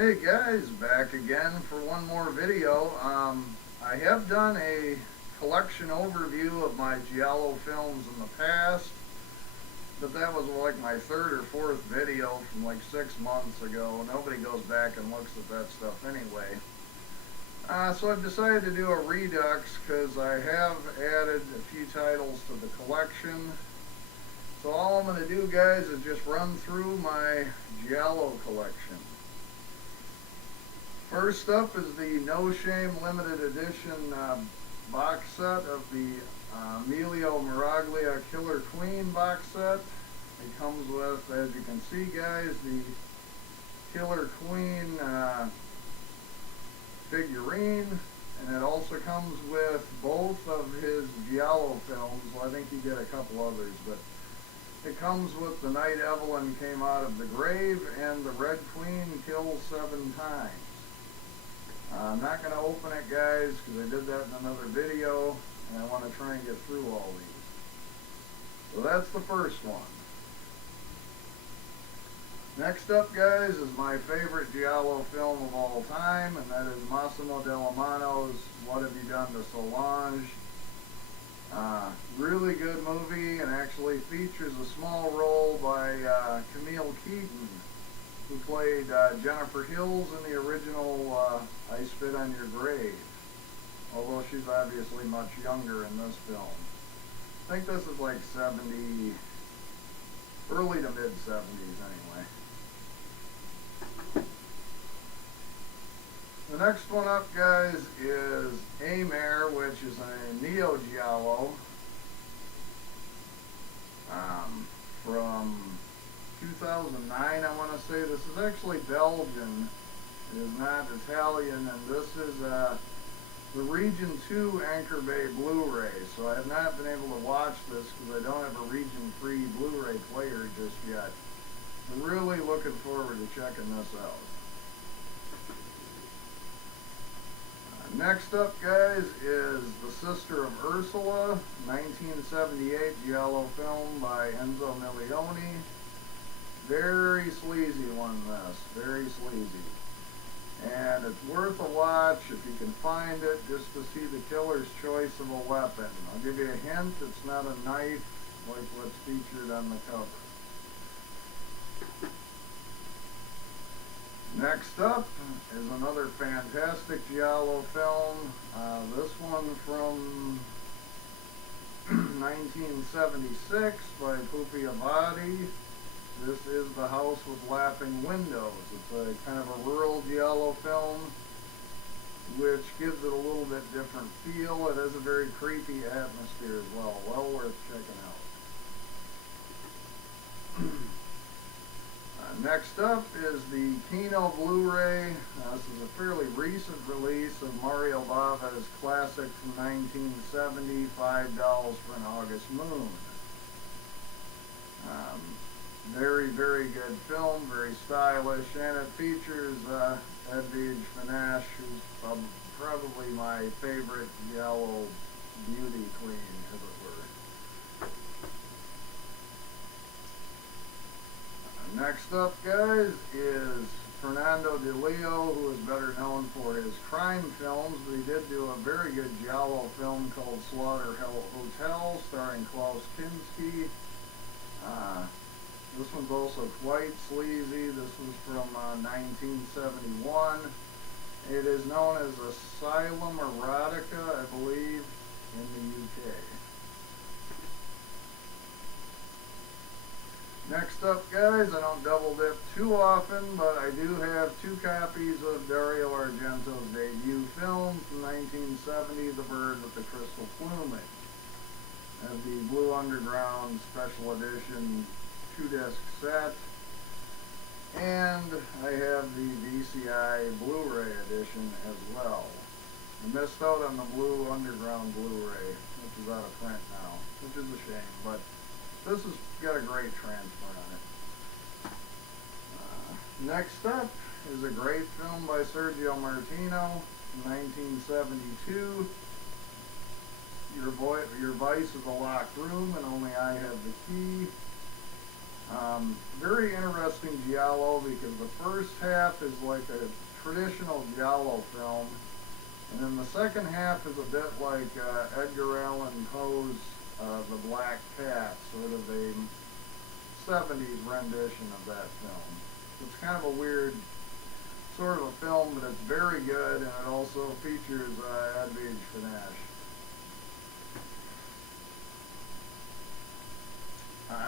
Hey guys, back again for one more video. I have done a collection overview of my Giallo films in the past, but that was like my third or fourth video from like 6 months ago. Nobody goes back and looks at that stuff anyway. So I've decided to do a Redux because I have added a few titles to the collection. So all I'm going to do, guys, is just run through my Giallo collection. First up is the No Shame limited edition box set of the Emilio Miraglia Killer Queen box set. It comes with, as you can see guys, the Killer Queen figurine, and it also comes with both of his Giallo films. Well, I think you get a couple others, but it comes with The Night Evelyn Came Out of the Grave and The Red Queen Kills 7 Times. I'm not going to open it, guys, because I did that in another video, and I want to try and get through all these. So that's the first one. Next up, guys, is my favorite Giallo film of all time, and that is Massimo Dallamano's What Have You Done to Solange? Really good movie, and actually features a small role by Camille Keaton, who played Jennifer Hills in the original I Spit on Your Grave, although she's obviously much younger in this film. I think this is like 70, early to mid 70s anyway. The next one up, guys, is Amare, which is a Neo Giallo from 2009, I want to say. This is actually Belgian. It is not Italian, and this is the Region 2 Anchor Bay Blu-ray. So I have not been able to watch this because I don't have a Region 3 Blu-ray player just yet. I'm really looking forward to checking this out. Next up, guys, is The Sister of Ursula, 1978 Giallo film by Enzo Milioni. Very sleazy one, this. Very sleazy. And it's worth a watch if you can find it, just to see the killer's choice of a weapon. I'll give you a hint, it's not a knife like what's featured on the cover. Next up is another fantastic Giallo film. This one from 1976 by Pupi Avati. This is The House with Laughing Windows. It's a kind of a rural Giallo film, which gives it a little bit different feel. It has a very creepy atmosphere as well. Well worth checking out. Next up is the Kino Blu-ray. This is a fairly recent release of Mario Bava's classic from 1970, $5 for an August Moon. Very, very good film, very stylish, and it features Edwige Fenech, who's probably my favorite Giallo beauty queen, as it were. Next up, guys, is Fernando Di Leo, who is better known for his crime films, but he did do a very good Giallo film called Slaughter Hotel, starring Klaus Kinski. This one's also quite sleazy. This was from 1971. It is known as Asylum Erotica, I believe, in the UK. Next up, guys, I don't double dip too often, but I do have 2 copies of Dario Argento's debut film from 1970, The Bird with the Crystal Plumage. I have the Blue Underground Special Edition 2-disc set, and I have the VCI Blu-ray edition as well. I missed out on the Blue Underground Blu-ray, which is out of print now, which is a shame, but this has got a great transfer on it. Next up is a great film by Sergio Martino, 1972. Your Vice is a Locked Room, and Only I Have the Key. Very interesting Giallo because the first half is like a traditional Giallo film, and then the second half is a bit like Edgar Allan Poe's The Black Cat, sort of a 70s rendition of that film. It's kind of a weird sort of a film, but it's very good, and it also features Edwige Fenech.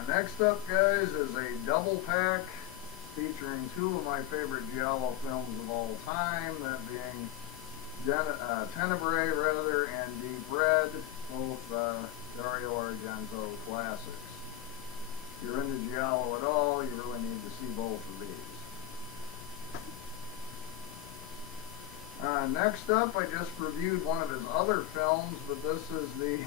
Next up, guys, is a double pack featuring two of my favorite Giallo films of all time, that being Tenebrae, and Deep Red, both Dario Argento classics. If you're into Giallo at all, you really need to see both of these. Next up, I just reviewed one of his other films, but this is the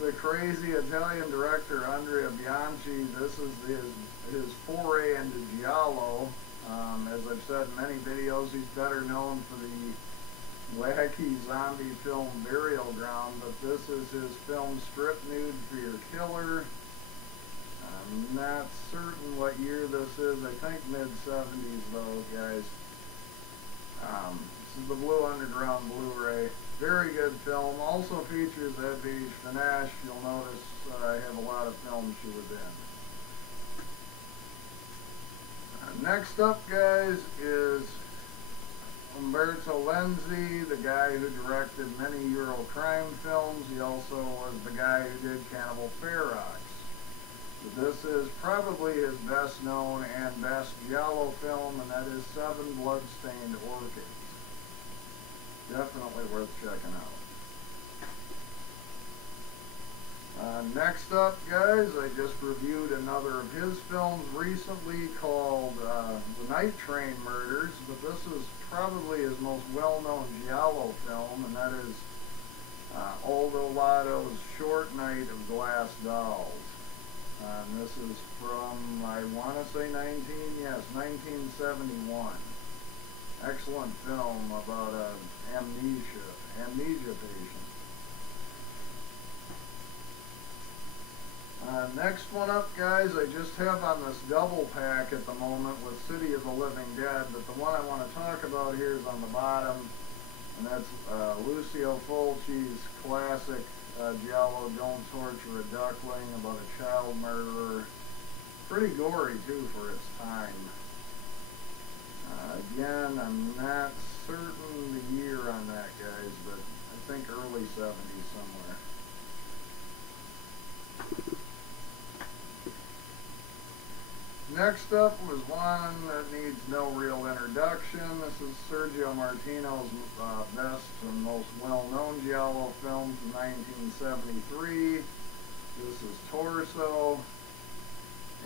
the crazy Italian director Andrea Bianchi. This is his foray into Giallo. As I've said in many videos, he's better known for the wacky zombie film Burial Ground, but this is his film Strip Nude for Your Killer. I'm not certain what year this is. I think mid-70s though, guys. This is the Blue Underground Blu-ray. Very good film. Also features Edwige Fenech. You'll notice I have a lot of films she was in. Next up, guys, is Umberto Lenzi, the guy who directed many Euro crime films. He also was the guy who did Cannibal Ferox. This is probably his best known and best Giallo film, and that is Seven Bloodstained Orchids. Definitely worth checking out. Next up, guys, I just reviewed another of his films recently called The Night Train Murders, but this is probably his most well-known Giallo film, and that is Aldo Lato's Short Night of Glass Dolls. And this is from, I want to say 1971. Excellent film about an amnesia patient. Next one up, guys, I just have on this double pack at the moment with City of the Living Dead, but the one I want to talk about here is on the bottom, and that's Lucio Fulci's classic Giallo, Don't Torture a Duckling, about a child murderer. Pretty gory, too, for its time. Again, I'm not certain the year on that, guys, but I think early 70s somewhere. Next up was one that needs no real introduction. This is Sergio Martino's best and most well-known Giallo film from 1973. This is Torso.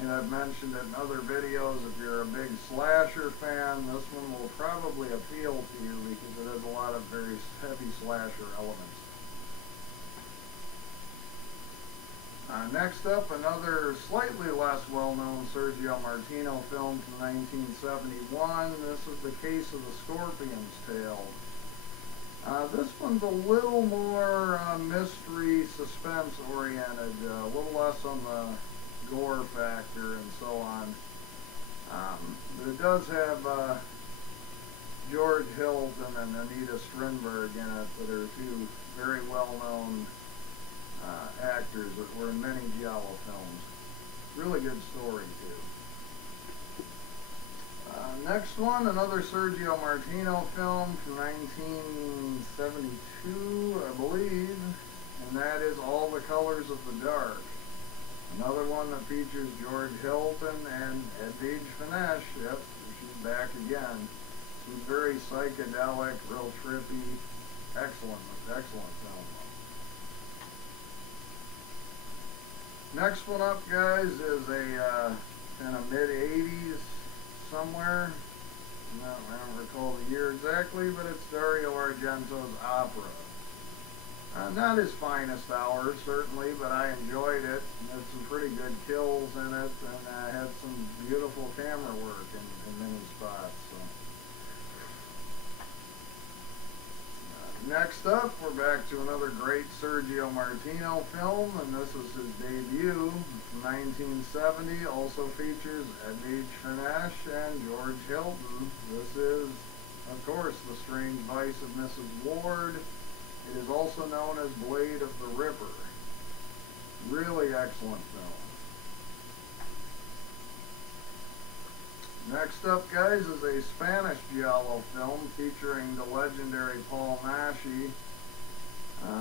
And I've mentioned it in other videos, if you're a big slasher fan, this one will probably appeal to you because it has a lot of very heavy slasher elements. Next up, another slightly less well-known Sergio Martino film from 1971. This is The Case of the Scorpion's Tail. This one's a little more mystery, suspense-oriented, a little less on the gore factor and so on. But it does have George Hilton and Anita Strindberg in it, that are two very well-known actors that were in many Giallo films. Really good story, too. Next one, another Sergio Martino film from 1972, I believe, and that is All the Colors of the Dark. Another one that features George Hilton and Edwige Fenech. Yep, she's back again. She's very psychedelic, real trippy. Excellent film. Next one up, guys, is a kind of mid-80s somewhere. No, I don't recall the year exactly, but it's Dario Argento's Opera. Not his finest hour, certainly, but I enjoyed it. Had some pretty good kills in it, and had some beautiful camera work in many spots. So. Next up, we're back to another great Sergio Martino film, and this is his debut from 1970. Also features Edwige Fenech and George Hilton. This is, of course, The Strange Vice of Mrs. Ward. It is also known as Blade of the Ripper. Really excellent film. Next up, guys, is a Spanish Giallo film featuring the legendary Paul Naschy.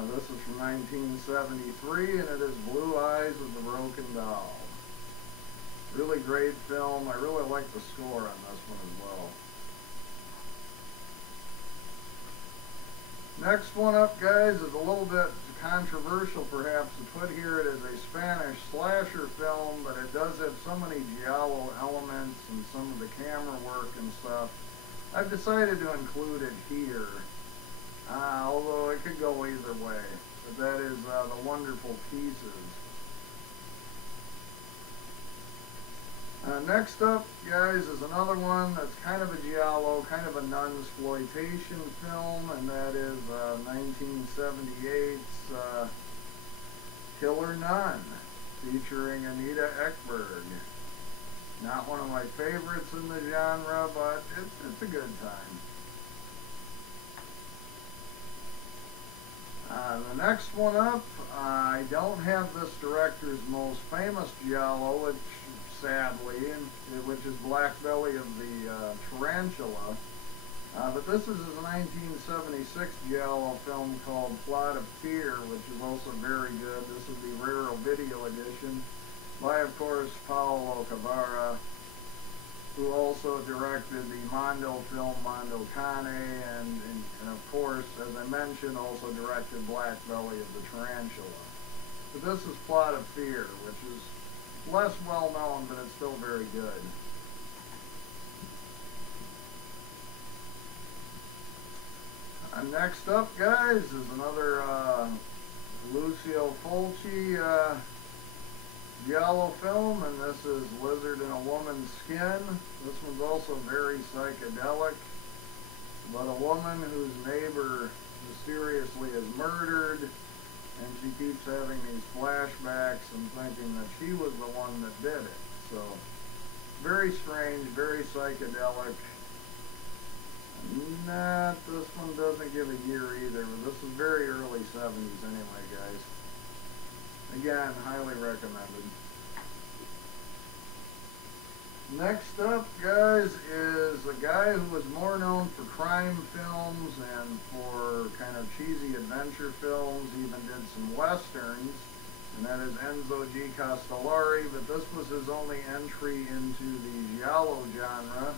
This is from 1973, and it is Blue Eyes of the Broken Doll. Really great film. I really like the score on this one as well. Next one up, guys, is a little bit controversial perhaps to put here. It is a Spanish slasher film, but it does have so many Giallo elements and some of the camera work and stuff. I've decided to include it here, although it could go either way. But that is The Wonderful Pieces. Next up, guys, is another one that's kind of a Giallo, kind of a nunsploitation film, and that is 1978's Killer Nun, featuring Anita Ekberg. Not one of my favorites in the genre, but it's a good time. The next one up, I don't have this director's most famous Giallo, sadly, which is Black Belly of the Tarantula. But this is his 1976 Giallo film called Plot of Fear, which is also very good. This is the rare video edition by, of course, Paolo Cavara, who also directed the Mondo film Mondo Cane, and of course, as I mentioned, also directed Black Belly of the Tarantula. But this is Plot of Fear, which is less well known, but it's still very good. Next up, guys, is another Lucio Fulci Giallo film, and this is Lizard in a Woman's Skin. This one's also very psychedelic, about a woman whose neighbor mysteriously is murdered, and she keeps having these flashbacks and thinking that she was the one that did it. So, very strange, very psychedelic. This one doesn't give a year either, but this is very early 70s anyway, guys. Again, highly recommended. Next up, guys, is a guy who was more known for crime films and for kind of cheesy adventure films, even did some westerns, and that is Enzo G. Castellari, but this was his only entry into the Giallo genre,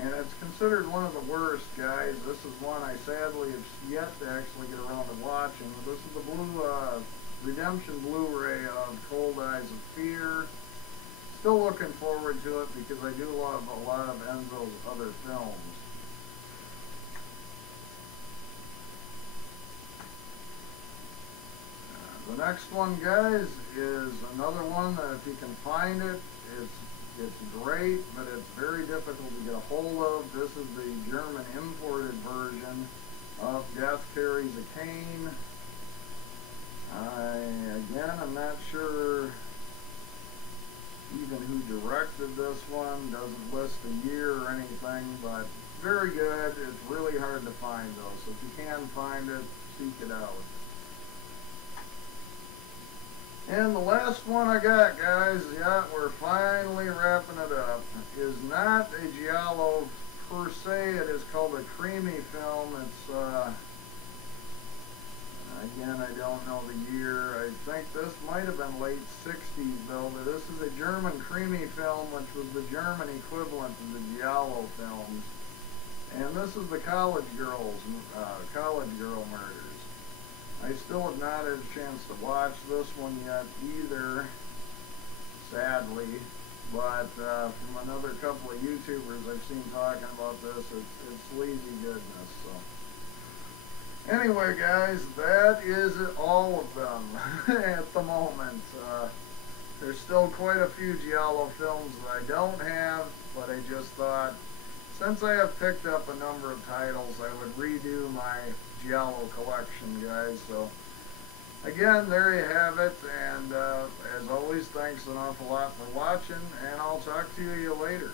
and it's considered one of the worst, guys. This is one I sadly have yet to actually get around to watching. This is the Redemption Blu-ray of Cold Eyes of Fear. Still looking forward to it because I do love a lot of Enzo's other films. The next one, guys, is another one that if you can find it, it's great, but it's very difficult to get a hold of. This is the German imported version of Death Carries a Cane. I'm not sure even who directed this one, doesn't list a year or anything, but very good. It's really hard to find though, so if you can find it, seek it out. And the last one I got, guys, yeah, we're finally wrapping it up, is not a Giallo per se. It is called a creamy film. It's again, I don't know the year. I think this might have been late 60s though, but this is a German creamy film, which was the German equivalent of the Giallo films. And this is the college girl murders. I still have not had a chance to watch this one yet either, sadly. But from another couple of YouTubers I've seen talking about this, it's sleazy goodness. So. Anyway, guys, that is all of them at the moment. There's still quite a few Giallo films that I don't have, but I just thought since I have picked up a number of titles, I would redo my Giallo collection, guys. So again, there you have it, and as always, thanks an awful lot for watching, and I'll talk to you later.